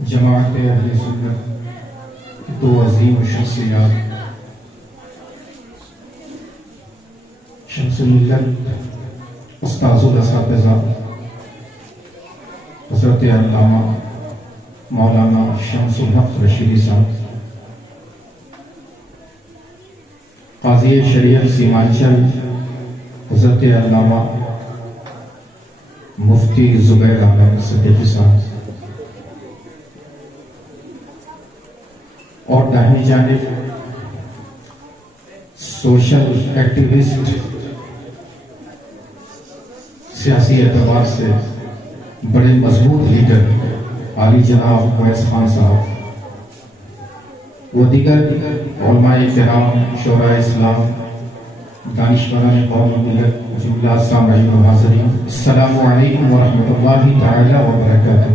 جماعت اہل سنت کی دو عظیم شخصیات شمس الملت استاذ الاساتذہ حضرت علامہ مولانا شمس الحق رشیدی صاحب، قاضی شریعت سیمانچل حضرت علامہ مفتی زبیر احمد صدیقی صاحب، اور داہنی جانب سوشل ایکٹیوسٹ، سیاسی اعتبار سے بڑے مضبوط لیڈر عالی جناب ویس خان صاحب و دیگر علماء کرام، شورائے اسلام، دانشوران قوم و ملت، جملہ سامعین و حاضرین، السلام علیکم ورحمۃ اللہ تعالی وبرکاتہ۔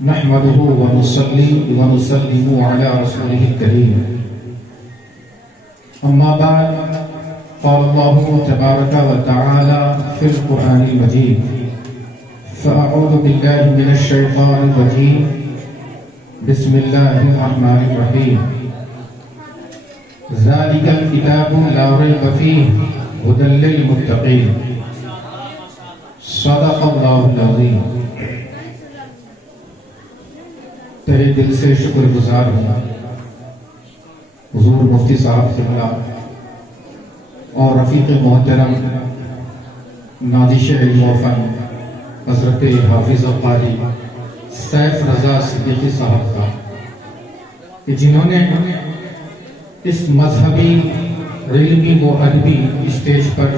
نحمده ونصلي ونسلم على رسوله الكريم، اما بعد، قال الله تبارك وتعالى في القرآن المجيد، فأعوذ بالله من الشيطان الرجيم، بسم الله الرحمن الرحيم، ذلك الكتاب لا ريب فيه هدى للمتقين، صدق الله العظيم۔ تہہ دل سے شکر گزار ہوں حضور مفتی صاحب قبلہ اور رفیق محترم نادش علم و فن حضرت حافظ قاری سیف رضا صدیقی صاحب کا، کہ جنہوں نے اس مذہبی، علمی و ادبی اسٹیج پر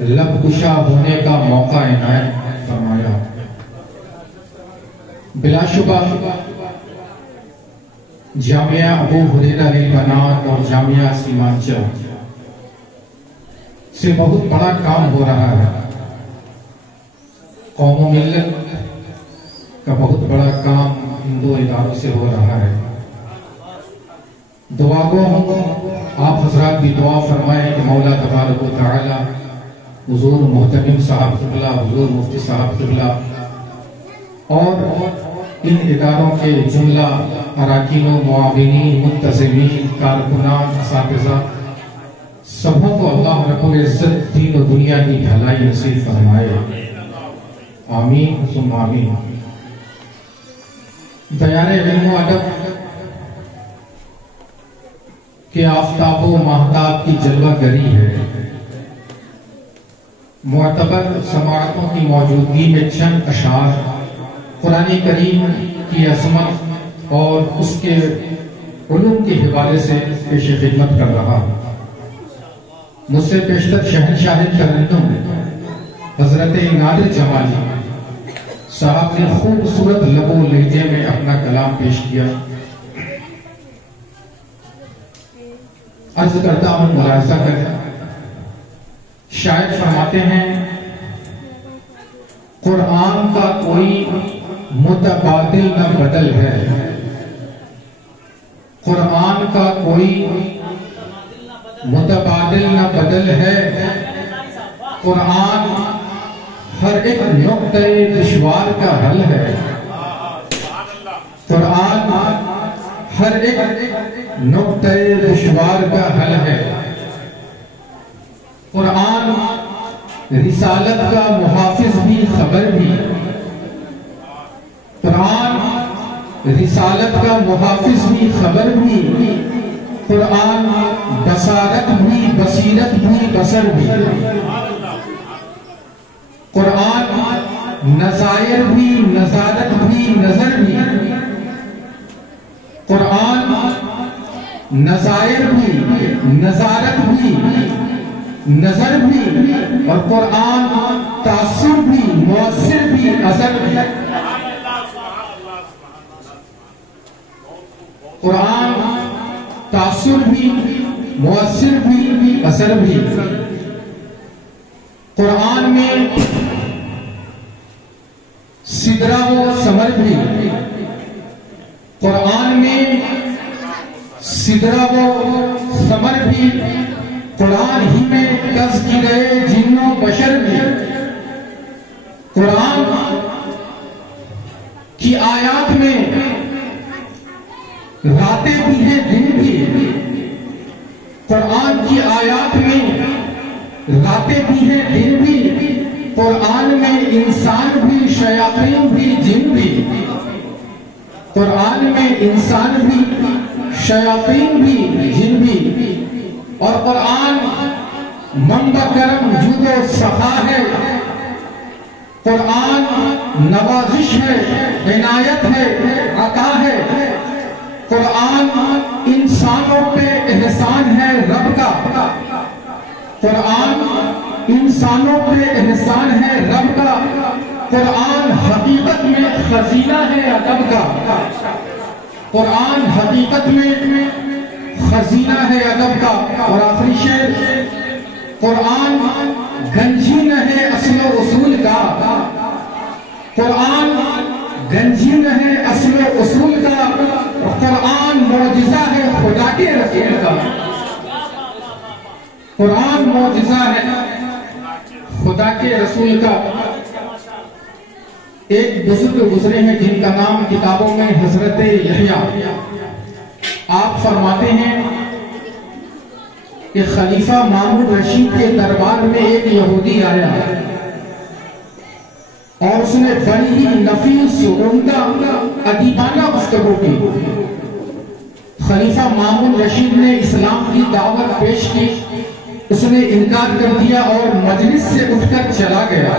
لب کشا ہونے کا موقع عنایت فرمایا۔ بلا شبہ جامعہ ابو ہریرہ للبنات اور جامعہ سیمانچل سے بہت بڑا کام ہو رہا ہے، قوم و ملت کا بہت بڑا کام ان دو اداروں سے ہو رہا ہے۔ دعا گو آپ حضرات بھی دعا فرمائیں کہ مولا تبارک و تعالی حضور محترم صاحب قبلہ، حضور مفتی صاحب قبلہ اور ان اداروں کے جملہ اراکین و معاونین، منتظمین، کارکنان، اساتذہ سبوں کو اللہ رب العزت دین و دنیا کی بھلائی نصیب فرمائے، آمین ثم آمین۔ بیان علم و ادب کہ آفتاب و ماہتاب کی جلوہ گری ہے، معتبر سماعتوں کی موجودگی میں چند اشعار قرآن کریم کی عظمت اور اس کے علوم کے حوالے سے پیش خدمت کر رہا ہوں۔ مجھ سے پیشتر شہنشاہ ترنم حضرت نادر جمالی صاحب نے خوبصورت لب و لہجے میں اپنا کلام پیش کیا۔ عرض کرتا ہوں، ملاحظہ کر، شاعر فرماتے ہیں قرآن کا کوئی متبادل نہ بدل ہے، قرآن کا کوئی متبادل نہ بدل ہے، قرآن ہر ایک نقطۂ دشوار کا حل ہے، قرآن ہر ایک نقطۂ دشوار کا حل ہے، قرآن رسالت کا محافظ بھی، خبر بھی، قرآن رسالت کا محافظ بھی، خبر بھی، قرآن بصارت بھی، بصیرت بھی، بصر بھی، قرآن نظائر بھی، نظارت بھی، نظر بھی، قرآن نظائر بھی، نظارت بھی، نظر بھی، اور قرآن تاثر بھی، مؤثر بھی، اثر بھی۔ قرآن تاثر بھی، مؤثر بھی، اثر بھی۔ قرآن میں سدرہ و ثمر بھی، قرآن میں سدرہ و ثمر بھی، قرآن ہی میں تذکرہ جن و بشر بھی، قرآن آیات میں راتیں بھی ہیں دن بھی، قرآن کی آیات میں راتیں بھی ہیں دن بھی، قرآن میں انسان بھی شیاطین بھی جن بھی، قرآن میں انسان بھی شیاطین بھی جن بھی، اور قرآن منبع کرم جود و سخا ہے، قرآن نوازش ہے، عنایت ہے، عطا ہے، قرآن انسانوں پہ احسان ہے رب کا، قرآن انسانوں پہ احسان ہے رب کا، قرآن حقیقت میں خزینہ ہے ادب کا، قرآن حقیقت میں خزینہ ہے ادب کا۔ اور آخری شعر، قرآن گنجین ہے اصل و اصول کا، قرآن گنجین ہے اصل و اصول کا، قرآن معجزہ ہے خدا کے رسول کا، قرآن معجزہ ہے خدا کے رسول کا۔ ایک بزرگ گزرے ہیں جن کا نام کتابوں میں حضرت یحییٰ، آپ فرماتے ہیں کہ خلیفہ مامون رشید کے دربار میں ایک یہودی آیا اور اس نے بڑی ہی نفیس عمدہ ادیبانہ گفتگو کی۔ خلیفہ مامون رشید نے اسلام کی دعوت پیش کی، اس نے انکار کر دیا اور مجلس سے اٹھ کر چلا گیا۔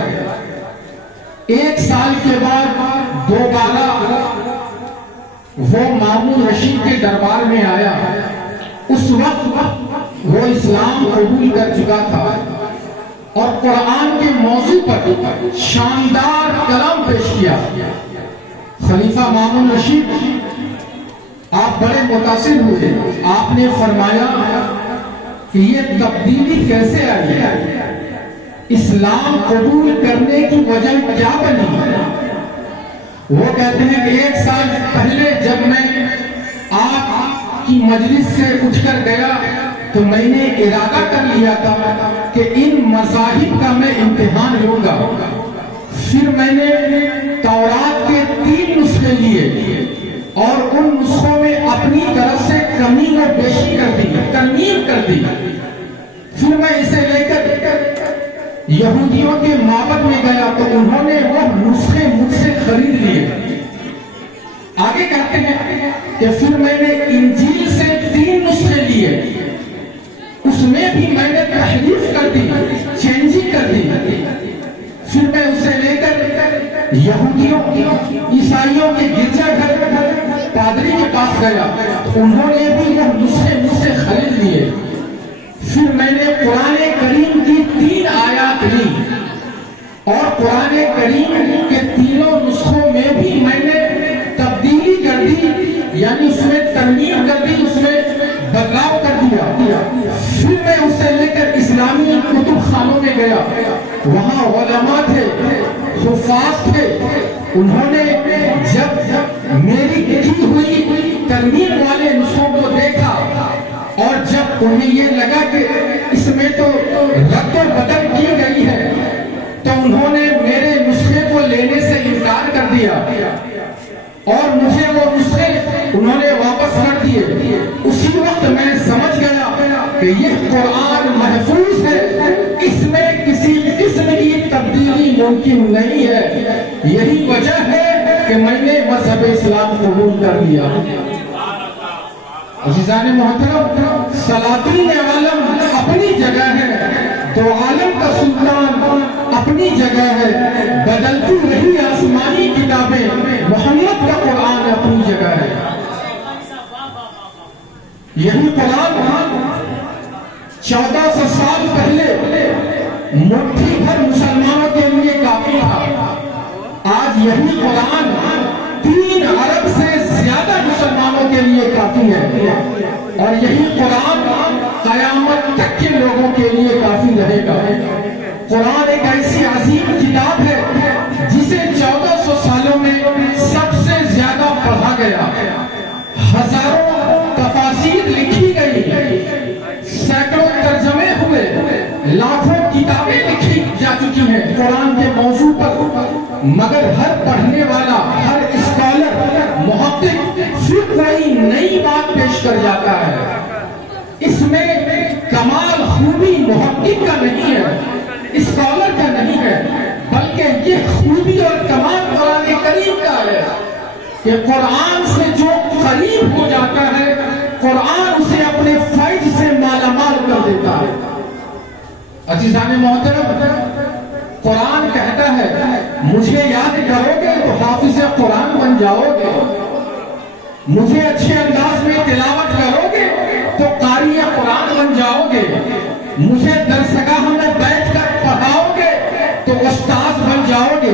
ایک سال کے بعد دوبارہ وہ مامون رشید کے دربار میں آیا، اس وقت وہ اسلام قبول کر چکا تھا اور قرآن کے موضوع پر شاندار کلام پیش کیا۔ خلیفہ مامون رشید آپ بڑے متاثر ہوئے، آپ نے فرمایا کہ یہ تبدیلی کیسے آئی ہے، اسلام قبول کرنے کی وجہ کیا بنی؟ وہ کہتے ہیں کہ ایک سال پہلے جب میں آپ کی مجلس سے اٹھ کر گیا تو میں نے ارادہ کر لیا تھا کہ ان مذاہب کا میں امتحان لوں گا۔ پھر میں نے تورات کے 3 نسخے لیے اور ان نسخوں میں اپنی طرف سے کمی و بیشی کر دی، ترمیم کر دی۔ پھر میں اسے لے کر یہودیوں کے معبد میں گیا تو انہوں نے وہ نسخے مجھ سے خرید لیے۔ آگے کہتے ہیں کہ پھر میں نے انجیل سے 3 نسخے لیے، اس میں بھی میں نے تحریف کر دی، چینجنگ کر دی۔ پھر میں اسے لے کر یہودیوں عیسائیوں کے گرجا گھر پادری کے پاس گیا، انہوں نے بھی وہ نسخے مجھ سے خرید لیے۔ پھر میں نے قرآن کریم کی 3 آیات لی اور قرآن کریم کے تینوں نسخوں میں بھی میں نے تبدیلی کر دی، یعنی اس میں ترمیم کر دی، اس میں بدلاؤ کر دیا۔ پھر میں اسے لے کر اسلامی کتب خانوں میں گیا، وہاں علماء تھے، حفاظ تھے، انہوں نے جب میری کی ہوئی ترمیم والے نسخوں کو دیکھا اور جب انہیں یہ لگا کہ اس میں تو رد و بدل کی گئی ہے تو انہوں نے میرے نسخے کو لینے سے انکار کر دیا اور مجھے وہ نسخے انہوں نے واپس کر دیے۔ اسی وقت میں سمجھ گیا کہ یہ قرآن محفوظ ہے، اس میں کسی قسم کی تبدیلی ممکن نہیں ہے۔ یہی وجہ ہے کہ میں نے مذہب اسلام قبول کر لیا۔ عزیزان محترم، سلاطین عالم اپنی جگہ ہے، دو عالم کا سلطان اپنی جگہ ہے، بدلتی رہی آسمانی کتابیں، محمد کا قرآن اپنی جگہ ہے۔ یہی قرآن 1400 سال پہلے مٹھی بھر مسلمانوں کے لیے کافی تھا، آج یہی قرآن 3 ارب سے زیادہ مسلمانوں کے لیے کافی ہے، اور یہی قرآن قیامت تک کے لوگوں کے لیے کافی رہے گا۔ قرآن ایک ایسی عظیم کتاب ہے جسے 1400 سالوں میں سب سے زیادہ پڑھا گیا، ہزاروں تفاسیر لکھی گئی، سینکڑوں ترجمے ہوئے، لاکھوں کتابیں لکھی جا چکی ہیں قرآن کے موضوع پر، مگر ہر پڑھنے والا، ہر اسکالر محقق کا نہیں ہے، اسکالر کا نہیں ہے، بلکہ یہ خوبی اور کمال قرآن کریم کا ہے کہ قرآن سے جو قریب ہو جاتا ہے قرآن اسے اپنے فیض سے مالا مال کر دیتا ہے۔ عزیزان محترم، قرآن کہتا ہے مجھے یاد کرو گے تو حافظ قرآن بن جاؤ گے، مجھے اچھے انداز میں تلاوت کرو گے تو قاری قرآن بن جاؤ گے، مجھے درسگاہ میں بیٹھ کر پڑھاؤ گے تو استاذ بن جاؤ گے،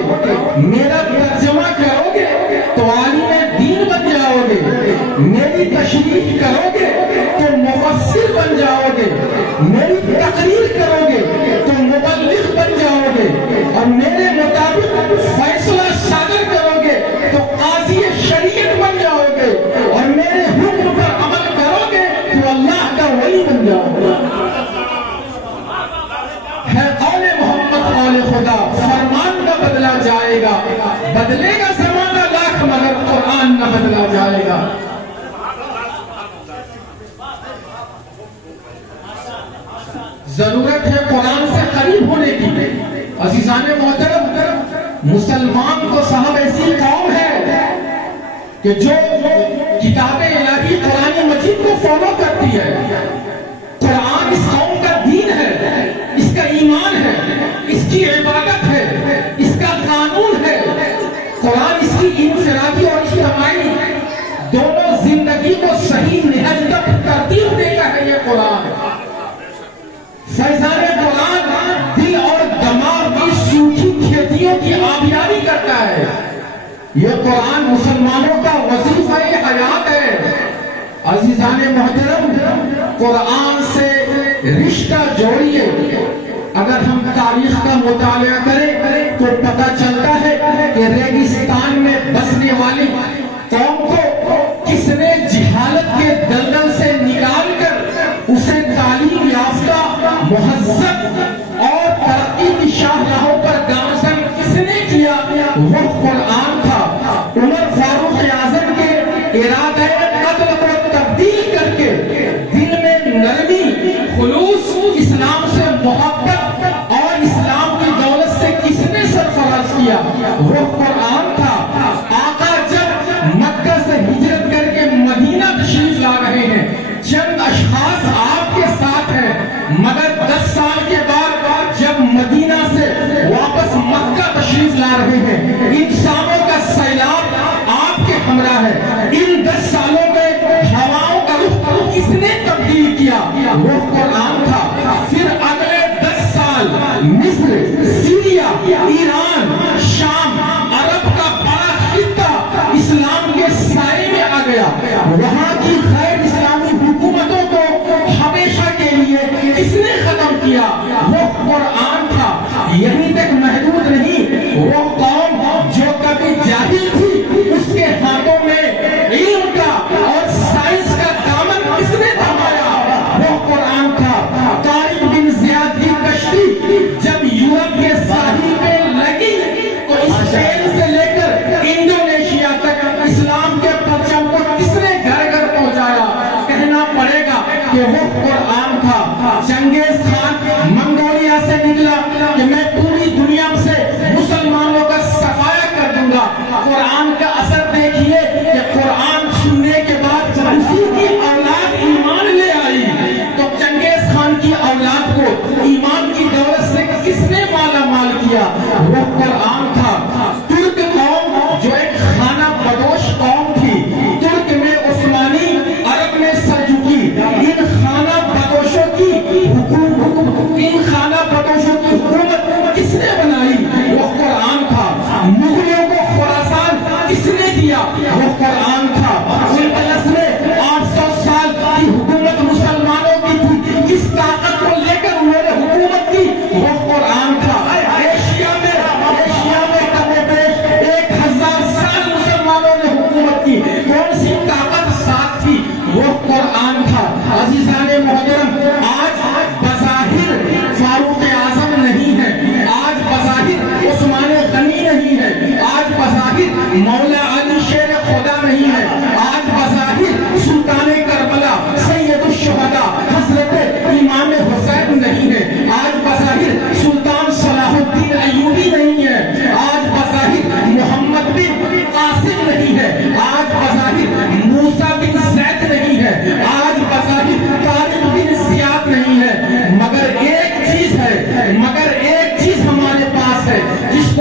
میرا ترجمہ کرو گے تو عالم دین بن جاؤ گے، میری تشریح کرو گے تو مفسر بن جاؤ گے، میری تقریر کرو گے تو مبلغ بن جاؤ گے، اور میرے مطابق فیصلہ صادر کرو گے تو قاضی شریعت بن جاؤ گے، اور میرے حکم پر عمل کرو گے تو اللہ کا ولی بن جاؤ گے۔ ہے قول محمد قول خدا، فرمان نہ بدلا جائے گا، بدلے گا زمانہ لاکھ مگر قرآن نہ بدلا جائے گا۔ ضرورت ہے قرآن سے قریب ہونے کی۔ عزیزان محترم، مسلمان تو صاحب ایسی قوم ہے کہ جو کتاب الہی قرآن مجید کو فالو کرتی ہے۔ قرآن اس قوم کا دین ہے، اس کا ایمان ہے، اس کی عبادت ہے، اس کا قانون ہے۔ قرآن اس کی انفرادی اور اجتماعی دونوں زندگی کو صحیح نہج تک ترتیب دیتا ہے۔ یہ قرآن فیضان قرآن دل اور دماغ کی سوکھی کھیتیوں کی آبیاری کرتا ہے۔ یہ قرآن مسلمانوں کا وظیفہ حیات ہے۔ عزیزان محترم، قرآن سے رشتہ جوڑیے۔ اگر ہم تاریخ کا مطالعہ کریں تو پتہ چلتا ہے کہ ریگستان میں بسنے والی قوم کو کس نے جہالت کے دلدل سے نکال کر اسے تعلیم یافتہ، مہذب اور ترقی کی شاہراہوں پر گامزن کس نے کیا؟ وہ قرآن تھا۔ عمر فاروق اعظم کے ارادہ قتل کو تبدیل کر کے دل میں نرمی، خلوص، اسلام سے محبت اور اسلام کی دولت سے کس نے سرفراز کیا؟ وہ قرآن تھا۔ آقا جب مکہ سے ہجرت کر کے مدینہ تشریف لا رہے ہیں، چند اشخاص آپ کے ساتھ ہیں، مگر 10 سال کے بعد جب مدینہ سے واپس مکہ تشریف لا رہے ہیں، انسانوں کا سیلاب آپ کے ہمراہ ہے۔ ان 10 سالوں میں ہواؤں کا رخ کس نے تبدیل کیا؟ وہ قرآن تھا۔ پھر اگلے 10 سال مصر، سیریا، ایران، شام، عرب کا بڑا خطہ اسلام کے سائے میں آ گیا۔ وہاں کی غیر اسلامی حکومتوں کو ہمیشہ کے لیے کس نے ختم کیا؟ وہ قرآن تھا۔ یہیں تک محدود نہیں، وہ قوم جو کبھی جاہل تھی اس کے ہاتھوں میں علم کا اور سائنس کا دامن کس نے تھمایا؟ وہ قرآن تھا۔ طارق بن زیاد کی کشتی جب یورپ کے ساحل پہ لگی تو اسپین سے لے کر انڈونیشیا تک اسلام کے پرچم کو کس نے گھر گھر پہنچایا؟ کہنا پڑے گا کہ وہ قرآن تھا۔ چنگیز خان منگولیا سے نکلا کہ میں پوری دنیا سے مسلمانوں کا صفایا کر دوں گا۔ قرآن کا اثر دیکھیے کہ قرآن سننے کے بعد اسی کی اولاد ایمان لے آئی، تو چنگیز خان کی اولاد کو ایمان کی دولت سے کس نے مالا مال کیا؟ وہ قرآن تھا۔ ترک قوم جو ایک خانہ بدوش قوم تھی، ترک میں عثمانی، عرب میں سلجوقی، ان خانہ بدوشوں کی حکومت کس نے بنائی؟ وہ قرآن تھا۔ مغلوں کو خراسان کس نے دیا؟ وہ قرآن تھا۔ اندلس میں 800 سال کی حکومت مسلمانوں کی تھی، کس طاقت کو لے کر انہوں نے حکومت کی؟ وہ قرآن تھا۔ ایشیا میں کبھی بیش 1000 سال مسلمانوں نے حکومت کی، کون سی طاقت ساتھ تھی؟ وہ قرآن تھا۔ عزیزان محترم، آج بظاہر فاروق اعظم نہیں ہے، آج بظاہر عثمان غنی نہیں ہے، آج بظاہر مولا علی شیر خدا نہیں ہے، آج بظاہر سلطان کربلا سید الشہداء حضرت امام حسین نہیں ہے،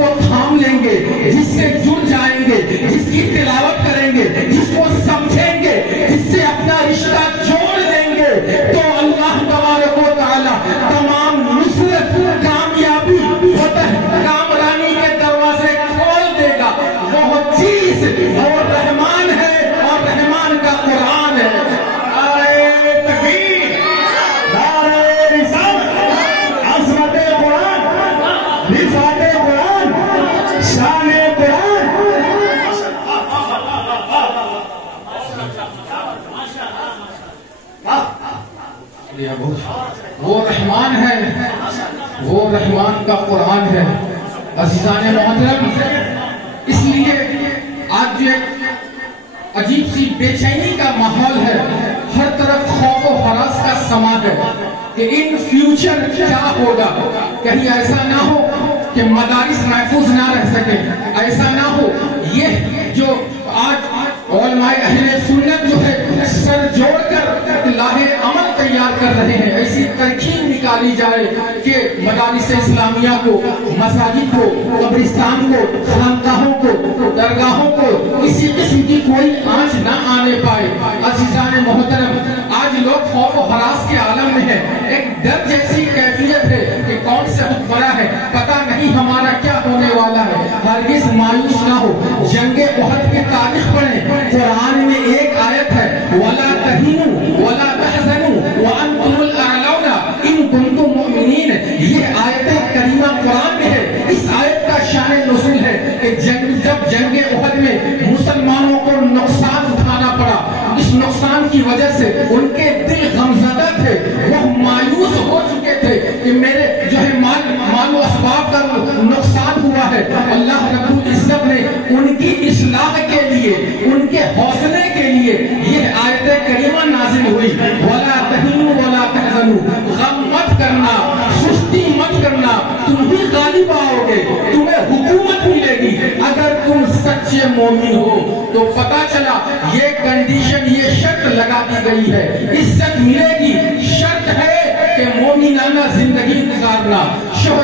کو تھام لیں گے، جس سے جڑ جائیں گے، جس کی تلاوت کریں گے، جس کو سمجھیں گے، جس سے اپنا رشتہ جوڑ دیں گے، تو اللہ تبارک و تعالی تمام نصرت، کامیابی، فتح، کامرانی کے دروازے کھول دے گا۔ وہ چیز وہ رحمان ہے اور رحمان کا قرآن ہے۔ وہ رحمان ہے، وہ رحمان کا قرآن ہے۔ عزیزان محترم، اس لیے آج جو ایک عجیب سی بے چینی کا ماحول ہے، ہر طرف خوف و ہراس کا سما ہے کہ ان فیوچر کیا ہوگا۔ کہیں ایسا نہ ہو کہ مدارس محفوظ نہ رہ سکے، ایسا نہ ہو یہ جو آج علماء اہل سنت جو ہے سر جوڑ کر لاہ عمل تیار کر رہے ہیں، ایسی ترکیب نکالی جائے کہ مدارس اسلامیہ کو، مساجد کو، قبرستان کو، خانقاہوں کو، درگاہوں کو کسی قسم کی کوئی آنچ نہ آنے پائے۔ عزیزان محترم، آج لوگ خوف و ہراس کے عالم میں ہیں، ایک ڈر جیسی کیفیت ہے کہ کون سے حکمراں ہے، پتہ نہیں ہمارا کیا ہونے والا ہے۔ ہرگز مایوس نہ ہو، جنگ احد کی تاریخ پڑھیں، قرآن میں ایک آیت ہے وَلَا تَهِنُوا وَلَا تَحْزَنُوا وَأَنْتُمُ الْأَعْلَوْنَ إِن كُنتُم مُؤْمِنِينَ۔ یہ آیت کریمہ قرآن میں ہے۔ اس آیت کا شان نزول ہے کہ جب جنگ احد میں مسلمانوں کو نقصان اٹھانا پڑا، اس نقصان کی وجہ سے ان کے دل غمزدہ تھے، وہ مایوس ہو چکے تھے کہ میرے جو ہے مال و اسباب کا نقصان ہوا ہے۔ اللہ رب العزت نے ان کی اصلاح کے لیے، ان کے حوصلے کے لیے یہ آیت کریمہ نازل ہوئی۔ وَلَا تَهِنُوا وَلَا تَحْزَنُوا، غم مت کرنا، سستی مت کرنا، تم بھی غالب آؤ گے، تمہیں حکومت ملے گی اگر تم سچے مومن ہو۔ تو پتا چلا یہ کنڈیشن، یہ شرط لگا دی گئی ہے، عزت ملے گی، شرط ہے کہ مومنانہ زندگی گزارنا،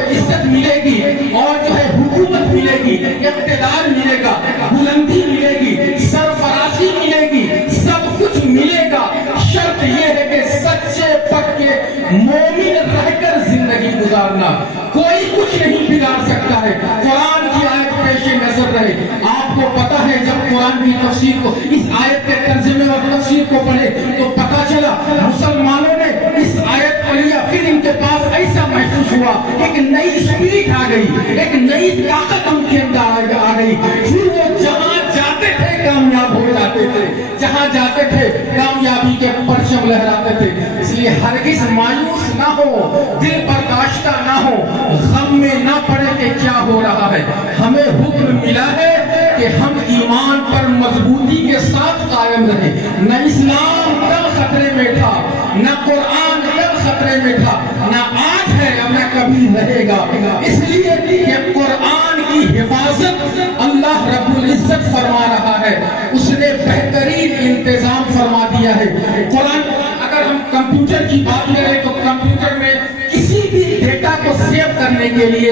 عزت ملے گی اور جو ہے حکومت ملے گی، اقتدار ملے گا، بلندی ملے گی، سرفرازی ملے گی، سب کچھ ملے گا۔ شرط یہ ہے کہ سچے پکے مومن رہ کر زندگی گزارنا، کوئی کچھ نہیں بگاڑ سکتا ہے۔ قرآن کی آیت پیش نظر رہے، آپ کو پتا ہے جب قرآن کی تفسیر کو، اس آیت کے ترجمے اور تفسیر کو پڑھے تو پتا چلا مسلمانوں نے اس آیت پڑھی، پھر ان کے پاس ایسا محسوس ہوا ایک نئی اسپرٹ آ گئی، ایک نئی طاقت ان کے اندر آ گئی، پھر وہ جہاں جاتے تھے کامیاب ہو جاتے تھے، جہاں جاتے تھے کامیابی کے پرچم لہراتے تھے۔ اس لیے ہرگز مایوس نہ ہو، دل برداشتہ نہ ہو، غم میں نہ پڑے کہ کیا ہو رہا ہے۔ ہمیں حکم ملا ہے کہ ہم ایمان پر مضبوطی کے ساتھ قائم رہیں۔ نہ اسلام کل خطرے میں تھا، نہ قرآن کل خطرے میں تھا، نہ آج ہے اور نہ کبھی رہے گا۔ اس لیے کہ قرآن کی حفاظت اللہ رب العزت فرما رہا ہے، اس نے بہترین انتظام فرما دیا ہے۔ قرآن، اگر ہم کمپیوٹر کی بات کریں تو کمپیوٹر میں کسی بھی ڈیٹا کو سیو کرنے کے لیے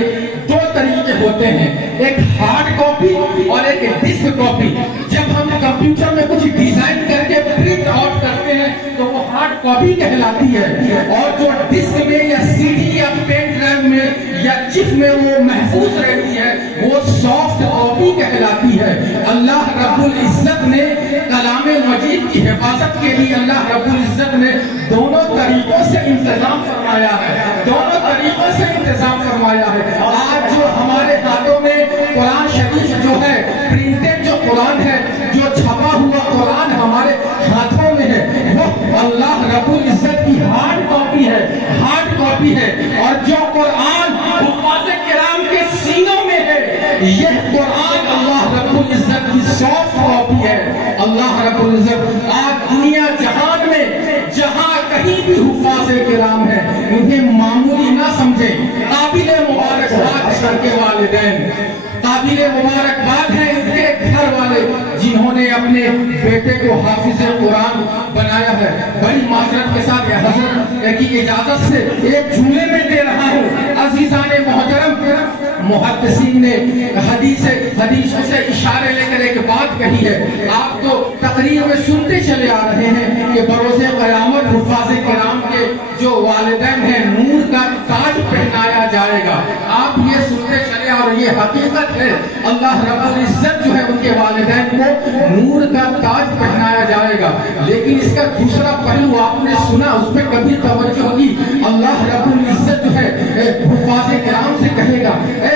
دو طریقے ہوتے ہیں، ایک ہارڈ کاپی اور ایک ڈسک کاپی۔ جب ہم کمپیوٹر میں کچھ ڈیزائن کر کے پرنٹ آؤٹ کرتے ہیں تو وہ ہارڈ کاپی کہلاتی ہے، اور جو ڈسک میں یا سی ڈی یا پین ڈرائیو میں یا چپ میں وہ محفوظ رہتی ہے وہ سافٹ کاپی کہلاتی ہے۔ اللہ رب العزت نے کلام مجید کی حفاظت کے لیے اللہ رب العزت نے دونوں طریقوں سے انتظام فرمایا ہے، دونوں طریقوں سے انتظام فرمایا ہے۔ آج جو ہمارے ہاتھوں میں قرآن شریف جو ہے، پرنٹڈ جو قرآن ہے، جو چھپا ہوا قرآن ہمارے ہاتھوں میں ہے، وہ اللہ رب العزت کی ہارڈ کاپی ہے، ہارڈ کاپی ہے۔ اور جو قرآن حفاظ کرام کے سینوں میں ہے، یہ قرآن اللہ رب العزت کی سافٹ کاپی ہے۔ اللہ رب العزت آج دنیا جہان میں جہاں کہیں بھی حفاظ کرام ہے، انہیں معمولی نہ سمجھیں، قابل مبارکباد کے والدین، قابل مبارکباد ہیں ان کے گھر والے جنہوں جنہوں نے اپنے بیٹے کو حافظ قرآن بنایا ہے، بڑی معذرت کے ساتھ یہ حضرت کی اجازت سے ایک جملے میں دے رہا ہوں۔ عزیزان محترم، محدثین نے حدیثوں سے اشارے لے کر ایک بات کہی ہے، آپ تو تقریر میں سنتے چلے آ رہے ہیں کہ بروز قیامت حفاظ کرام کے جو والدین ہیں نور کا تاج پہنایا جائے گا۔ آپ یہ سنتے چلے اور یہ حقیقت ہے، اللہ رب العزت جو ہے ان کے والدین کو نور کا تاج پہنایا جائے گا۔ لیکن اس کا دوسرا پہلو آپ نے سنا، اس پہ کبھی توجہ ہوگی، اللہ رب العزت جو ہے حفاظ کرام سے کہے گا، اے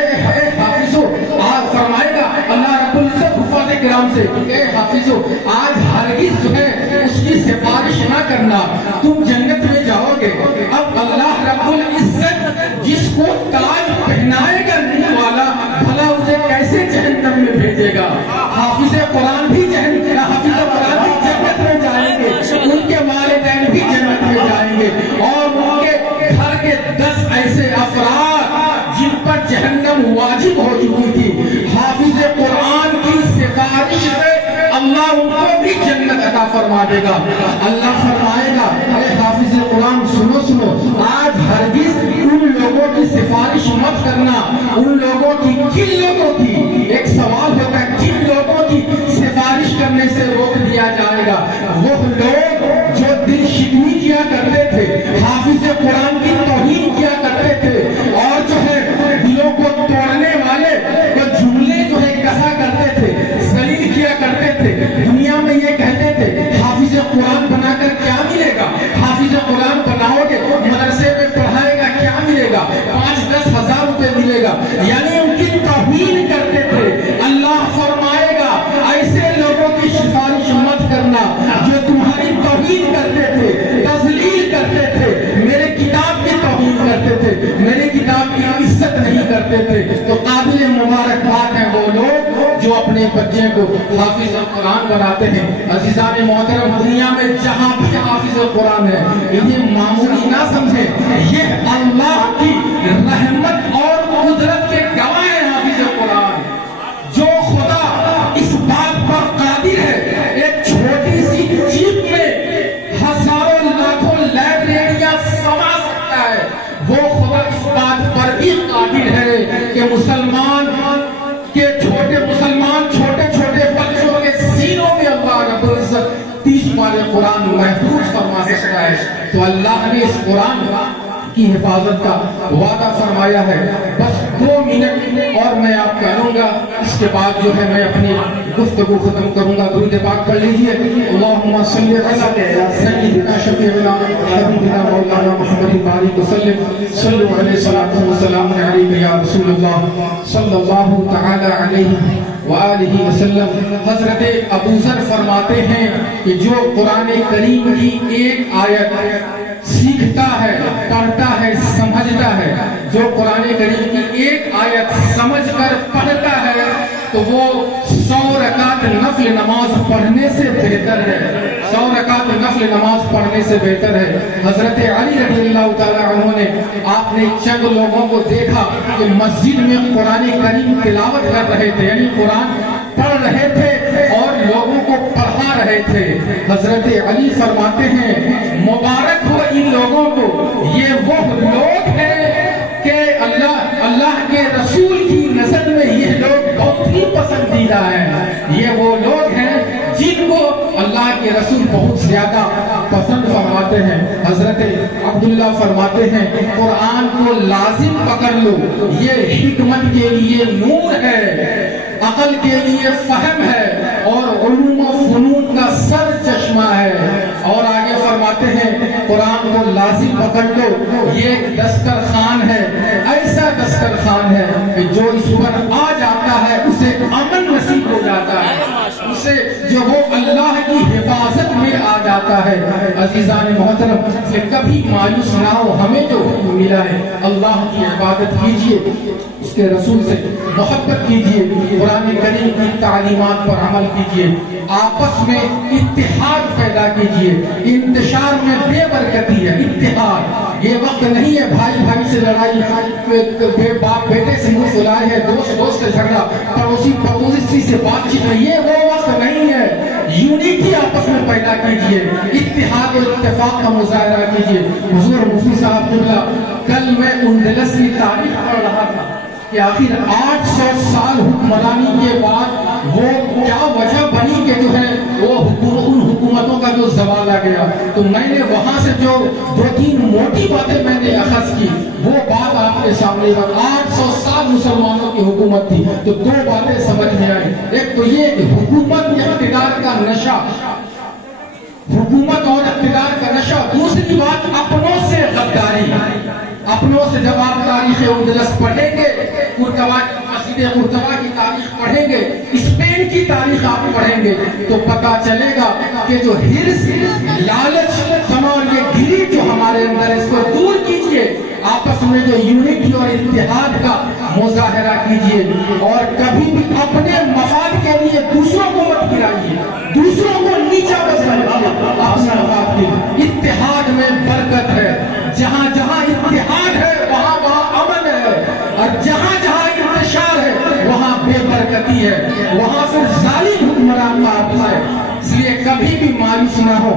حافظو، آج فرمائے گا اللہ رب العزت حفاظ کرام سے، اے حافظو آج ہرگز جو ہے اس کی سفارش نہ کرنا، تم جنت میں جاؤ گے۔ اب اللہ رب العزت جس کو تاج پہنائے گا نور والا، بھلا اسے کیسے جہنم میں بھیجے گا؟ حافظ قرآن بھی جنت میں جائیں گے، ان کے والدین بھی جنت میں جائیں گے، اور ان کے گھر کے 10 ایسے افراد جن پر جہنم واجب ہو چکی تھی، حافظ قرآن کی سفارش سے اللہ ان کو بھی جنت عطا فرما دے گا۔ اللہ فرمائے گا، اے حافظ قرآن سنو، آج ہرگز ان لوگوں کی سفارش مت کرنا، ان لوگوں کی، کن لوگوں کی، ایک سوال ہوتا ہے، کن لوگوں کی سفارش کرنے سے روک دیا جائے گا؟ وہ لوگ جو دل شکنی کیا کرتے تھے، حافظ قرآن کی توہین کیا کرتے تھے، اور جو ہے دلوں کو توڑنے والے جو جملے جو ہے کسا کرتے تھے، ذلیل کیا کرتے تھے، دنیا میں یہ کہتے تھے حافظ قرآن بنا کر کیا ملے گا؟ حافظ قرآن بناؤ گے مدرسے میں پڑھائے گا کیا ملے گا؟ 5-10 ہزار روپے ملے گا، یعنی ان کی توہین کرتے تھے۔ اللہ فرمائے گا ایسے لوگوں کی سفارش مت کرنا جو تمہاری توہین کرتے تھے، تذلیل کرتے تھے، میرے کتاب کی توہین کرتے تھے، میرے کتاب کی عزت نہیں کرتے تھے۔ تو قابل مبارکباد ہیں وہ لوگ جو اپنے بچے کو حافظ قرآن بناتے ہیں۔ عزیزان محترم، دنیا میں جہاں بھی حافظ قرآن ہے، انہیں معمولی نہ سمجھیں، یہ اللہ کی رحمت اور قدرت کے گواہ ہیں۔ حافظ قرآن جو خدا اس بات پر قادر ہے ایک چھوٹی سی چیپ میں ہزاروں لاکھوں لائبریریاں سما سکتا ہے، وہ خدا اس بات پر بھی قادر ہے کہ مسلمان چھوٹے چھوٹے بچوں کے سینوں میں اللہ رب العزت 30 پارے قرآن محفوظ فرما سکتا ہے۔ تو اللہ نے اس قرآن کی حفاظت کا وعدہ فرمایا ہے۔ بس 2 منٹ اور میں آپ کہوں گا، اس کے بعد جو ہے میں اپنی گفتگو ختم کروں گا۔ درود پاک پڑھ لیجئے، اللہم صلی علی سیدنا شفیعنا حبیبنا مولانا محمد بارک وسلم، صلو علیہ الصلوۃ والسلام علیک یا رسول اللہ صلی اللہ تعالی علیہ وآلہ وسلم۔ حضرت ابو ذر فرماتے ہیں کہ جو قرآن کریم کی ایک آیت سیکھتا ہے، پڑھتا ہے، سمجھتا ہے، جو قرآن کریم کی ایک آیت سمجھ کر پڑھتا ہے تو وہ 100 رکعت نفل نماز پڑھنے سے بہتر ہے، 100 رکعت نفل نماز پڑھنے سے بہتر ہے۔ حضرت علی رضی اللہ تعالیٰ عنہ نے، آپ نے چند لوگوں کو دیکھا کہ مسجد میں قرآن کریم تلاوت کر رہے تھے، یعنی قرآن پڑھ رہے تھے اور لوگوں کو پڑھا رہے تھے۔ حضرت علی فرماتے ہیں مبارک ہو ان لوگوں کو، یہ وہ لوگ ہیں کہ اللہ کے رسول کی نظر میں یہ لوگ بہت ہی پسندیدہ ہیں، یہ وہ لوگ ہیں جن کو اللہ کے رسول بہت زیادہ پسند فرماتے ہیں۔ حضرت عبداللہ فرماتے ہیں قرآن کو لازم پکڑ لو، یہ حکمت کے لیے نور ہے، عقل کے لیے فہم ہے، اور علوم و فنون کا سر چشمہ ہے۔ اور آگے فرماتے ہیں قرآن کو لازم پکڑ لو، یہ ایک دسترخوان ہے، ایسا دسترخوان ہے کہ جو اس پر آ جاتا ہے اسے امن نصیب ہو جاتا ہے، اسے جو وہ اللہ کی حفاظت میں آ جاتا ہے۔ عزیزان محترم، سے کبھی مایوس نہ ہو، ہمیں جو حکم ملا ہے اللہ کی عبادت کیجئے، اس کے رسول سے محبت کیجئے، قرآن کریم کی تعلیمات پر عمل کیجئے، آپس میں اتحاد پیدا کیجئے۔ انتشار میں بے برکتی ہے، اتحاد، یہ وقت نہیں ہے بھائی بھائی سے لڑائی، باپ بیٹے سے منہ فلائے ہے، دوست سے جھگڑا، پڑوسی سے بات چیت نہیں، یہ وہ وقت نہیں ہے۔ یکجہتی آپس میں پیدا کیجئے، اتحاد اور اتفاق کا مظاہرہ کیجئے۔ حضور مفتی صاحب قبلہ، کل میں اندلس کی تاریخ پڑھ رہا تھا کہ آخر 800 سال حکمرانی کے بعد وہ کیا وجہ بنی کہ جو ہے وہ ان حکومتوں کا جو زوال آ گیا۔ تو میں نے وہاں سے جو 2-3 موٹی باتیں میں نے اخذ کی، وہ بات آپ کے سامنے 800 سال مسلمانوں کی حکومت تھی تو 2 باتیں سمجھ میں آئی۔ ایک تو یہ کہ حکومت اقتدار کا نشہ، حکومت اور اقتدار کا نشہ۔ دوسری بات اپنوں سے غداری۔ اپنوں سے جب آپ تاریخ اندلس پڑھیں گے، مسجد قرطبہ کی تاریخ پڑھیں گے، اسپین کی تاریخ آپ پڑھیں گے تو پتا چلے گا کہ جو ہرس، لالچ، تمام یہ گری جو ہمارے اندر، اس کو دور کیجئے، آپس میں جو یونٹی اور اتحاد کا مظاہرہ کیجئے، اور کبھی بھی اپنے مفاد کے لیے دوسروں کو مت گرائیے، دوسروں کو نیچا مت سمجھیے، اپنے مفاد کے۔ اتحاد میں برکت ہے، جہاں جہاں اتحاد ہے وہاں وہاں امن ہے، اور جہاں جہاں انتشار ہے وہاں بے برکتی ہے، وہاں سے ظالم حکمران کا آپس ہے۔ اس لیے کبھی بھی مایوس نہ ہو۔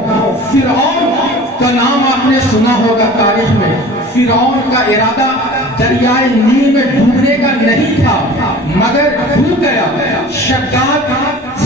فرعون کا نام آپ نے سنا ہوگا تاریخ میں۔ فرعون کا ارادہ دریائے نیل میں ڈوبنے کا نہیں تھا، مگر ڈوب گیا۔ شداد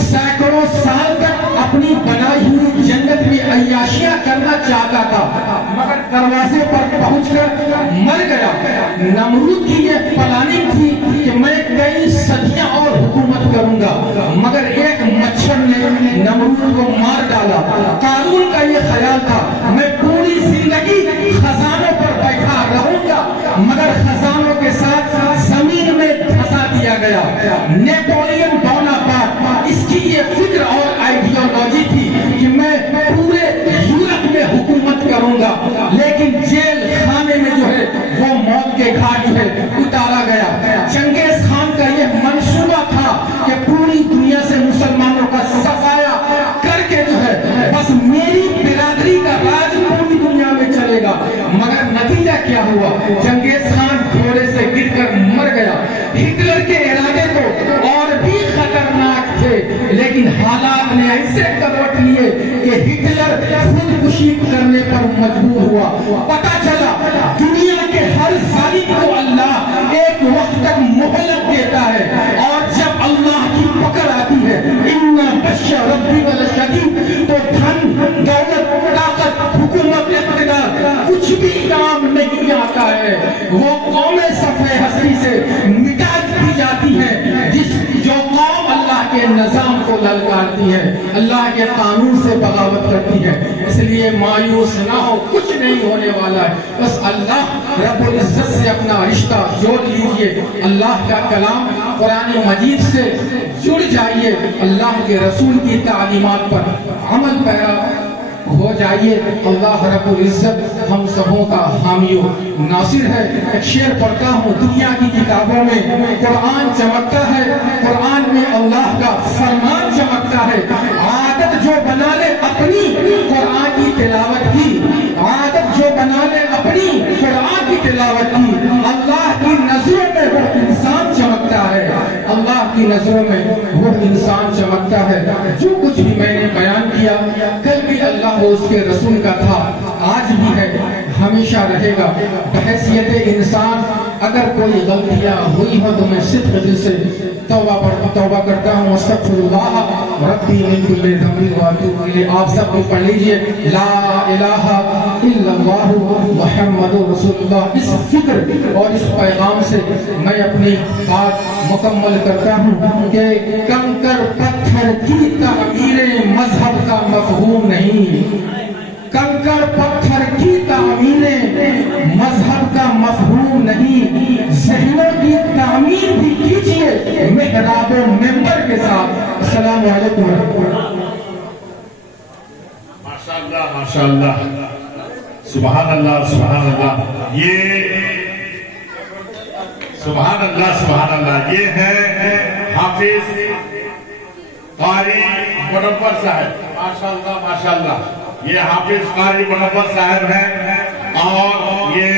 سینکڑوں سال تک اپنی بنائی ہوئی جنت میں عیاشیاں کرنا چاہتا تھا، مگر دروازے پر پہنچ کر مر گیا۔ نمرود کی یہ پلاننگ تھی کہ میں کئی صدیاں اور حکومت کروں گا، مگر ایک مچھر نے نمرود کو مار ڈالا۔ قارون کا یہ خیال تھا میں پوری زندگی خزانوں پر بیٹھا رہوں گا، مگر خزانوں کے ساتھ زمین میں دھسا دیا گیا۔ نیپولین بوناپارٹ، اس کی یہ فکر اور آئیڈیالوجی تھی کہ میں پورے یورپ میں حکومت کروں گا، لیکن جیل خانے میں جو ہے وہ موت کے گھاٹ جو ہے اتارا گیا۔ چنگیز خان کا یہ منصوبہ تھا کہ پوری دنیا سے مسلمانوں کا صفایا کر کے جو ہے بس میری برادری کا راج پوری دنیا میں چلے گا، مگر نتیجہ کیا ہوا؟ چنگیز خان گھوڑے سے گر کر مر گیا۔ ہٹلر کے ارادے تو اور بھی خطرناک تھے، لیکن حالات نے ایسے کروٹ لیے کہ ہٹلر خودکشی کرنے پر مجبور ہوا۔ پتا چلا دنیا کے ہر ظالم کو اللہ ایک وقت تک مہلت دیتا ہے، اور جب اللہ کی پکڑ آتی ہے ان بطش ربک لشدید، تو دھن، دولت، طاقت، حکومت، اقتدار کچھ بھی کام نہیں آتا ہے۔ وہ قوم صفحہ ہستی سے مٹا دی جاتی ہے جو قوم اللہ کے نظام کو للکارتی ہے، اللہ کے قانون سے بغاوت کرتی ہے۔ اس لیے مایوس نہ ہو، کچھ نہیں ہونے والا ہے، بس اللہ رب العزت سے اپنا رشتہ جوڑ لیجئے، اللہ کا کلام قرآن مجید سے جڑ جائیے، اللہ کے رسول کی تعلیمات پر عمل پیرا ہو جائیے۔ اللہ رب العزت ہم سبوں کا حامی و ناصر ہے۔ ایک شعر پڑھتا ہوں، دنیا کی کتابوں میں قرآن چمکتا ہے، قرآن میں اللہ کا فرمان چمکتا ہے۔ عادت جو بنا لے اپنی قرآن کی تلاوت کی، عادت جو بنا لے اپنی قرآن کی تلاوت کی، اللہ کی نظروں میں وہ انسان چمکتا ہے، اللہ کی نظروں میں وہ انسان چمکتا ہے۔ جو کچھ بھی میں نے بیان کیا کل بھی اللہ وہ اس کے رسول کا تھا، آج بھی ہے، ہمیشہ رہے گا۔ بحیثیت انسان اگر کوئی غلطیاں ہوئی ہو تو میں صدق دل سے توبہ کرتا ہوں۔ استغفر اللہ ربی من کل ذنب واتوب الیہ۔ آپ سب کو پڑھ لیجئے لا الہ الا اللہ محمد رسول اللہ۔ اس فکر اور اس پیغام سے میں اپنی بات مکمل کرتا ہوں کہ کنکر پتھر کی تعمیر مذہب کا مفہوم نہیں، کنکر پتھر کی تعمیر مذہب کا مفہوم نہیں، ذہنوں کی تعمیر بھی کیجئے محراب و منبر کے ساتھ۔ السلام علیکم ورحمۃ اللہ۔ ماشاءاللہ ماشاءاللہ، سبحان اللہ سبحان اللہ، یہ سبحان اللہ سبحان اللہ، یہ ہے حافظ قاری منور صاحب۔ ماشاءاللہ ماشاءاللہ، یہ حافظ قاری منور صاحب ہیں، اور یہ